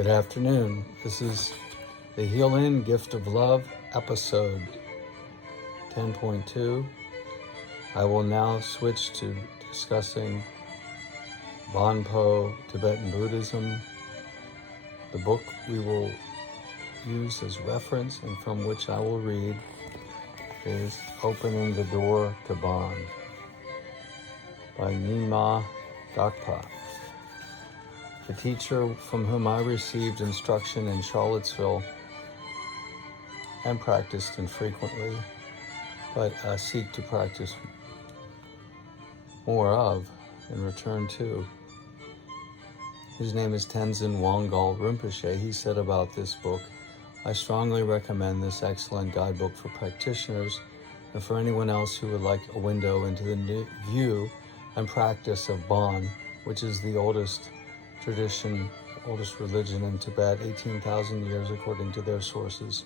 Good afternoon. This is the Heal In Gift of Love episode 10.2. I will now switch to discussing Bon-po Tibetan Buddhism. The book we will use as reference and from which I will read is Opening the Door to Bon by Nyima Dapkpa, the teacher from whom I received instruction in Charlottesville and practiced infrequently, but seek to practice more of and return to. His name is Tenzin Wangyal Rinpoche. He said about this book, I strongly recommend this excellent guidebook for practitioners and for anyone else who would like a window into the view and practice of Bon, which is the oldest tradition, oldest religion in Tibet, 18,000 years according to their sources.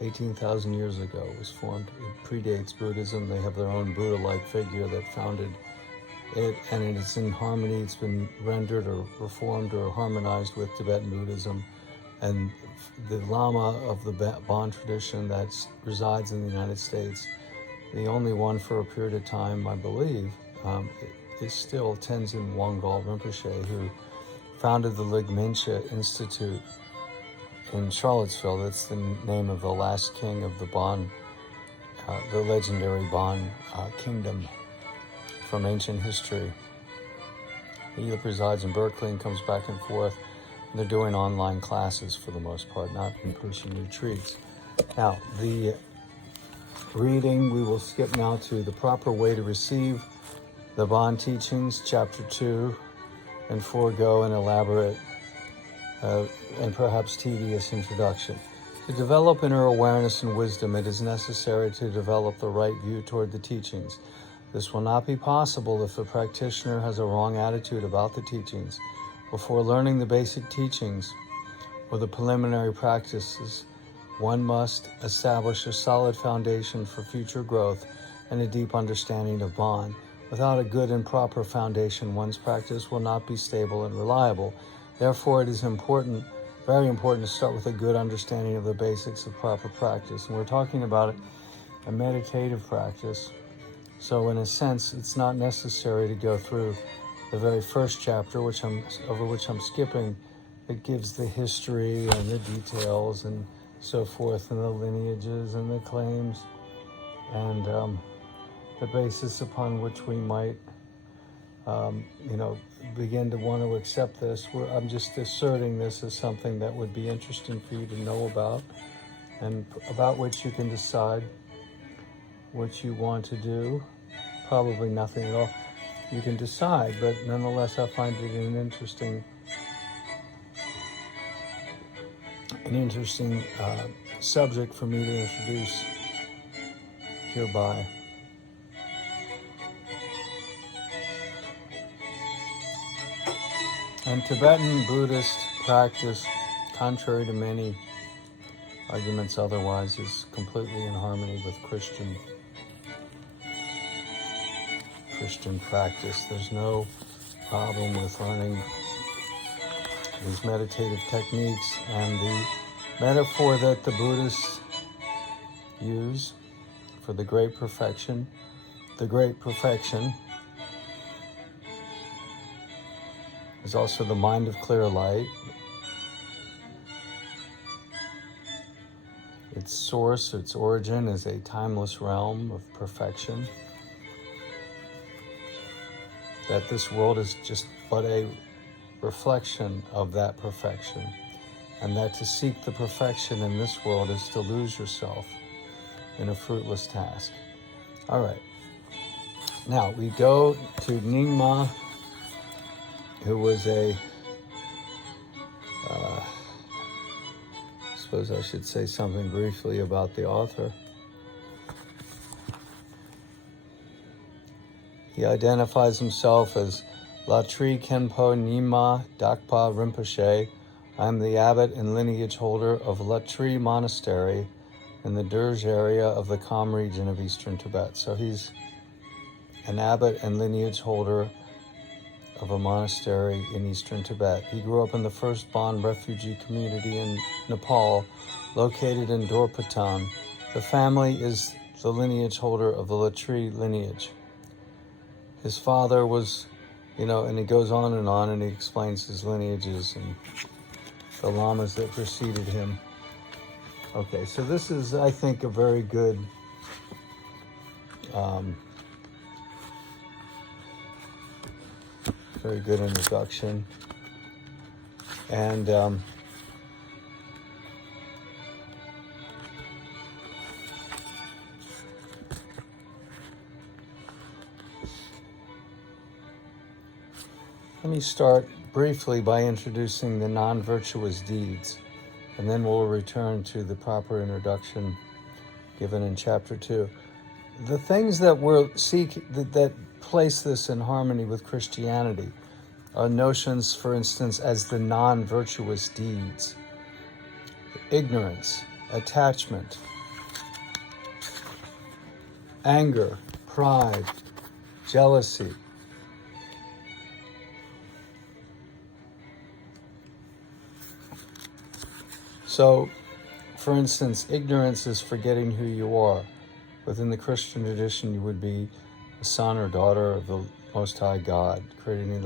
18,000 years ago it was formed. It predates Buddhism. They have their own Buddha-like figure that founded it, and it's in harmony. It's been rendered or reformed or harmonized with Tibetan Buddhism. And the Lama of the Bon tradition that resides in the United States, the only one for a period of time, I believe, is still Tenzin Wangyal Rinpoche, who founded the Ligmincha Institute in Charlottesville. That's the name of the last king of the Bon, the legendary Bon kingdom from ancient history. He resides in Berkeley and comes back and forth. And they're doing online classes for the most part, not in-person retreats. Now, the reading, we will skip now to the proper way to receive the Bon teachings, chapter 2, and forego an elaborate and perhaps tedious introduction. To develop inner awareness and wisdom, it is necessary to develop the right view toward the teachings. This will not be possible if the practitioner has a wrong attitude about the teachings. Before learning the basic teachings or the preliminary practices, one must establish a solid foundation for future growth and a deep understanding of Bon. Without a good and proper foundation, one's practice will not be stable and reliable. Therefore, it is important, very important, to start with a good understanding of the basics of proper practice. And we're talking about a meditative practice. So in a sense, it's not necessary to go through the very first chapter, over which I'm skipping. It gives the history and the details and so forth, and the lineages and the claims, and the basis upon which we might, begin to want to accept this. I'm just asserting this as something that would be interesting for you to know about, and about which you can decide what you want to do. Probably nothing at all. You can decide, but nonetheless, I find it an interesting subject for me to introduce hereby. And Tibetan Buddhist practice, contrary to many arguments otherwise, is completely in harmony with Christian practice. There's no problem with learning these meditative techniques, and the metaphor that the Buddhists use for the great perfection is also the mind of clear light. Its source, its origin is a timeless realm of perfection. That this world is just but a reflection of that perfection, and that to seek the perfection in this world is to lose yourself in a fruitless task. All right. Now we go to Nyingma, who was I suppose I should say something briefly about the author. He identifies himself as Latrobe Khenpo Nyima Dapkpa Rinpoche. I am the abbot and lineage holder of Latrobe Monastery in the Derge area of the Kham region of eastern Tibet. So he's an abbot and lineage holder of a monastery in eastern Tibet. He grew up in the first Bon refugee community in Nepal, located in Dorpatan. The family is the lineage holder of the Latrobe lineage. His father was, and he goes on and he explains his lineages and the lamas that preceded him. Okay, so this is, I think, a very good introduction. And let me start briefly by introducing the non-virtuous deeds, and then we'll return to the proper introduction given in Chapter 2. The things that that place this in harmony with Christianity are notions, for instance, as the non-virtuous deeds: ignorance, attachment, anger, pride, jealousy. So, for instance, ignorance is forgetting who you are. Within the Christian tradition, you would be a son or daughter of the Most High God, created in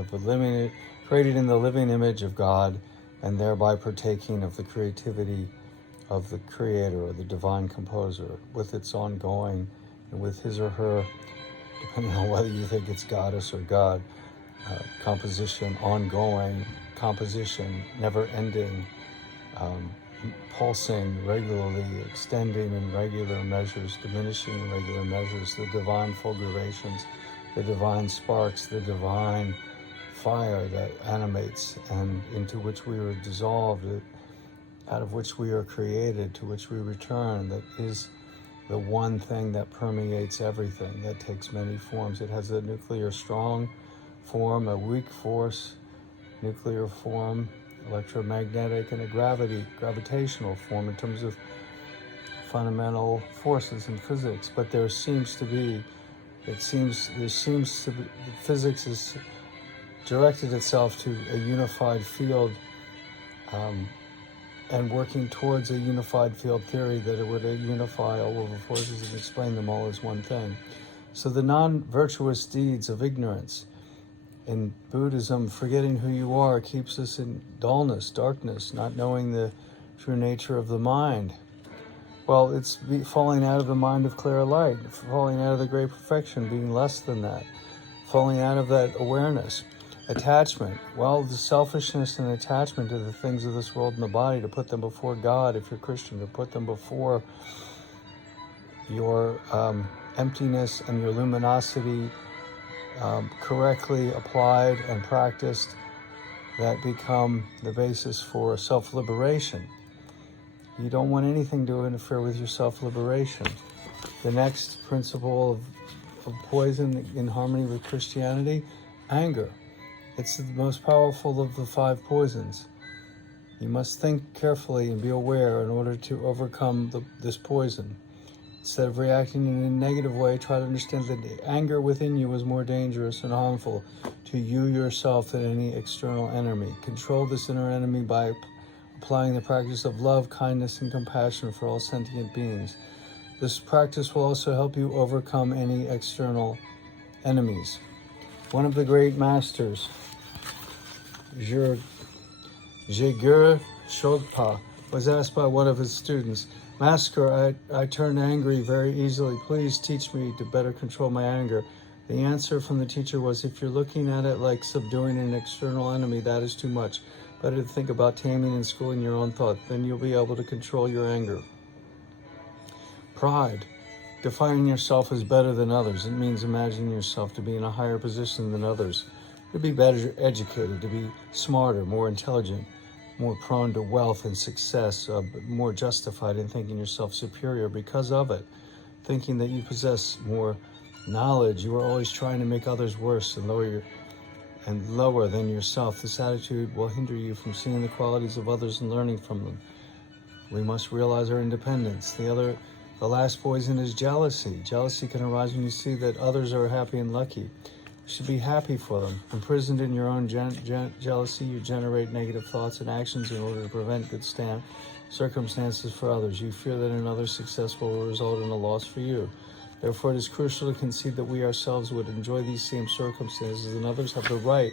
the living image of God, and thereby partaking of the creativity of the Creator or the Divine Composer, with its ongoing, and with his or her, depending on whether you think it's goddess or God, ongoing composition, never-ending, pulsing regularly, extending in regular measures, diminishing in regular measures, the divine fulgurations, the divine sparks, the divine fire that animates and into which we are dissolved, out of which we are created, to which we return, that is the one thing that permeates everything, that takes many forms. It has a nuclear strong form, a weak force, nuclear form, electromagnetic, and a gravitational form in terms of fundamental forces in physics. But physics has directed itself to a unified field, and working towards a unified field theory that it would unify all of the forces and explain them all as one thing. So the non-virtuous deeds of ignorance, in Buddhism, forgetting who you are keeps us in dullness, darkness, not knowing the true nature of the mind. Well, it's falling out of the mind of clear light, falling out of the great perfection, being less than that, falling out of that awareness. Attachment, well, the selfishness and attachment to the things of this world and the body, to put them before God, if you're Christian, to put them before your emptiness and your luminosity, correctly applied and practiced, that become the basis for self-liberation. You don't want anything to interfere with your self-liberation. The next principle of poison in harmony with Christianity, anger. It's the most powerful of the 5 poisons. You must think carefully and be aware in order to overcome this poison. Instead of reacting in a negative way, try to understand that the anger within you is more dangerous and harmful to you yourself than any external enemy. Control this inner enemy by applying the practice of love, kindness, and compassion for all sentient beings. This practice will also help you overcome any external enemies. One of the great masters, Geshe Nyima Dapkpa, was asked by one of his students, "Master, I turn angry very easily. Please teach me to better control my anger." The answer from the teacher was, if you're looking at it like subduing an external enemy, that is too much. Better to think about taming and schooling your own thought. Then you'll be able to control your anger. Pride. Defining yourself as better than others. It means imagining yourself to be in a higher position than others, to be better educated, to be smarter, more intelligent, more prone to wealth and success, more justified in thinking yourself superior because of it, thinking that you possess more knowledge. You are always trying to make others worse and lower than yourself. This attitude will hinder you from seeing the qualities of others and learning from them. We must realize our independence. The last poison is jealousy. Jealousy can arise when you see that others are happy and lucky. You should be happy for them. Imprisoned in your own jealousy, you generate negative thoughts and actions in order to prevent good circumstances for others. You fear that another's success will result in a loss for you. Therefore, it is crucial to concede that we ourselves would enjoy these same circumstances, and others have the right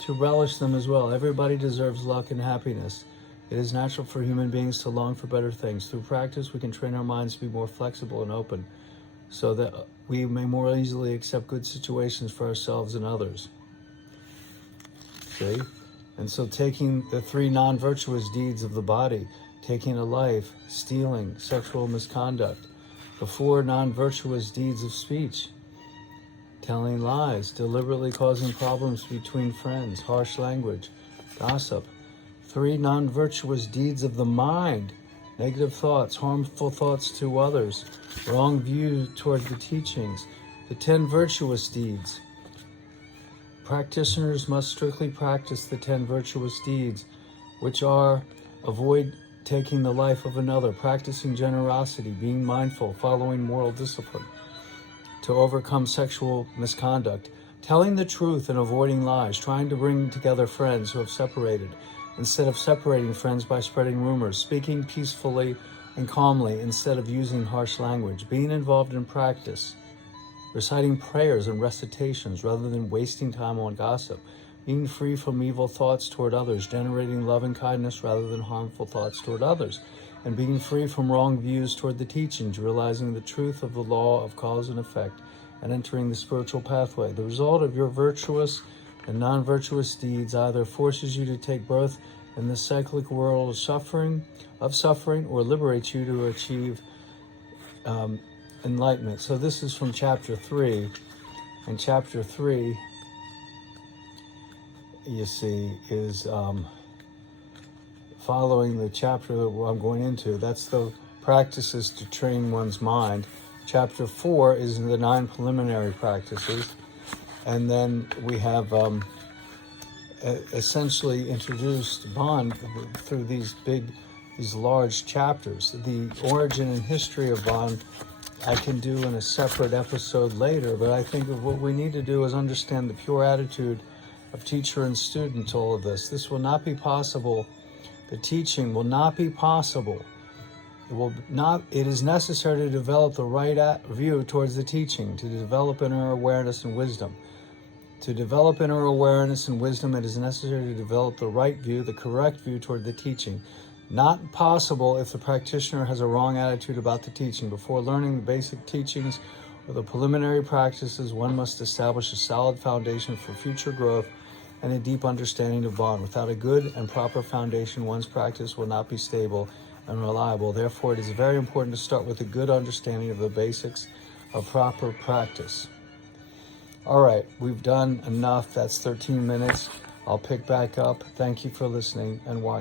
to relish them as well. Everybody deserves luck and happiness. It is natural for human beings to long for better things. Through practice, we can train our minds to be more flexible and open, so that we may more easily accept good situations for ourselves and others. See? And so taking the 3 non-virtuous deeds of the body, taking a life, stealing, sexual misconduct, the 4 non-virtuous deeds of speech, telling lies, deliberately causing problems between friends, harsh language, gossip. 3 non-virtuous deeds of the mind, negative thoughts, harmful thoughts to others, wrong view toward the teachings. The 10 virtuous deeds. Practitioners must strictly practice the 10 virtuous deeds, which are: avoid taking the life of another, practicing generosity, being mindful, following moral discipline, to overcome sexual misconduct, telling the truth and avoiding lies, trying to bring together friends who have separated, instead of separating friends by spreading rumors, speaking peacefully and calmly instead of using harsh language, being involved in practice, reciting prayers and recitations rather than wasting time on gossip, being free from evil thoughts toward others, generating love and kindness rather than harmful thoughts toward others, and being free from wrong views toward the teachings, realizing the truth of the law of cause and effect, and entering the spiritual pathway. The result of your virtuous and non-virtuous deeds either forces you to take birth in the cyclic world of suffering, or liberates you to achieve enlightenment. So this is from chapter 3, and chapter 3, you see, is following the chapter that I'm going into. That's the practices to train one's mind. Chapter 4 is the 9 preliminary practices, and then we have essentially introduced Bon through these large chapters. The origin and history of Bon I can do in a separate episode later, but I think what we need to do is understand the pure attitude of teacher and student to all of this. This will not be possible. The teaching will not be possible. It is necessary to develop the right view towards the teaching, to develop inner awareness and wisdom. To develop inner awareness and wisdom, it is necessary to develop the right view, the correct view toward the teaching. Not possible if the practitioner has a wrong attitude about the teaching. Before learning the basic teachings or the preliminary practices, one must establish a solid foundation for future growth and a deep understanding of Bon. Without a good and proper foundation, one's practice will not be stable and reliable. Therefore, it is very important to start with a good understanding of the basics of proper practice. All right, we've done enough. That's 13 minutes. I'll pick back up. Thank you for listening and watching.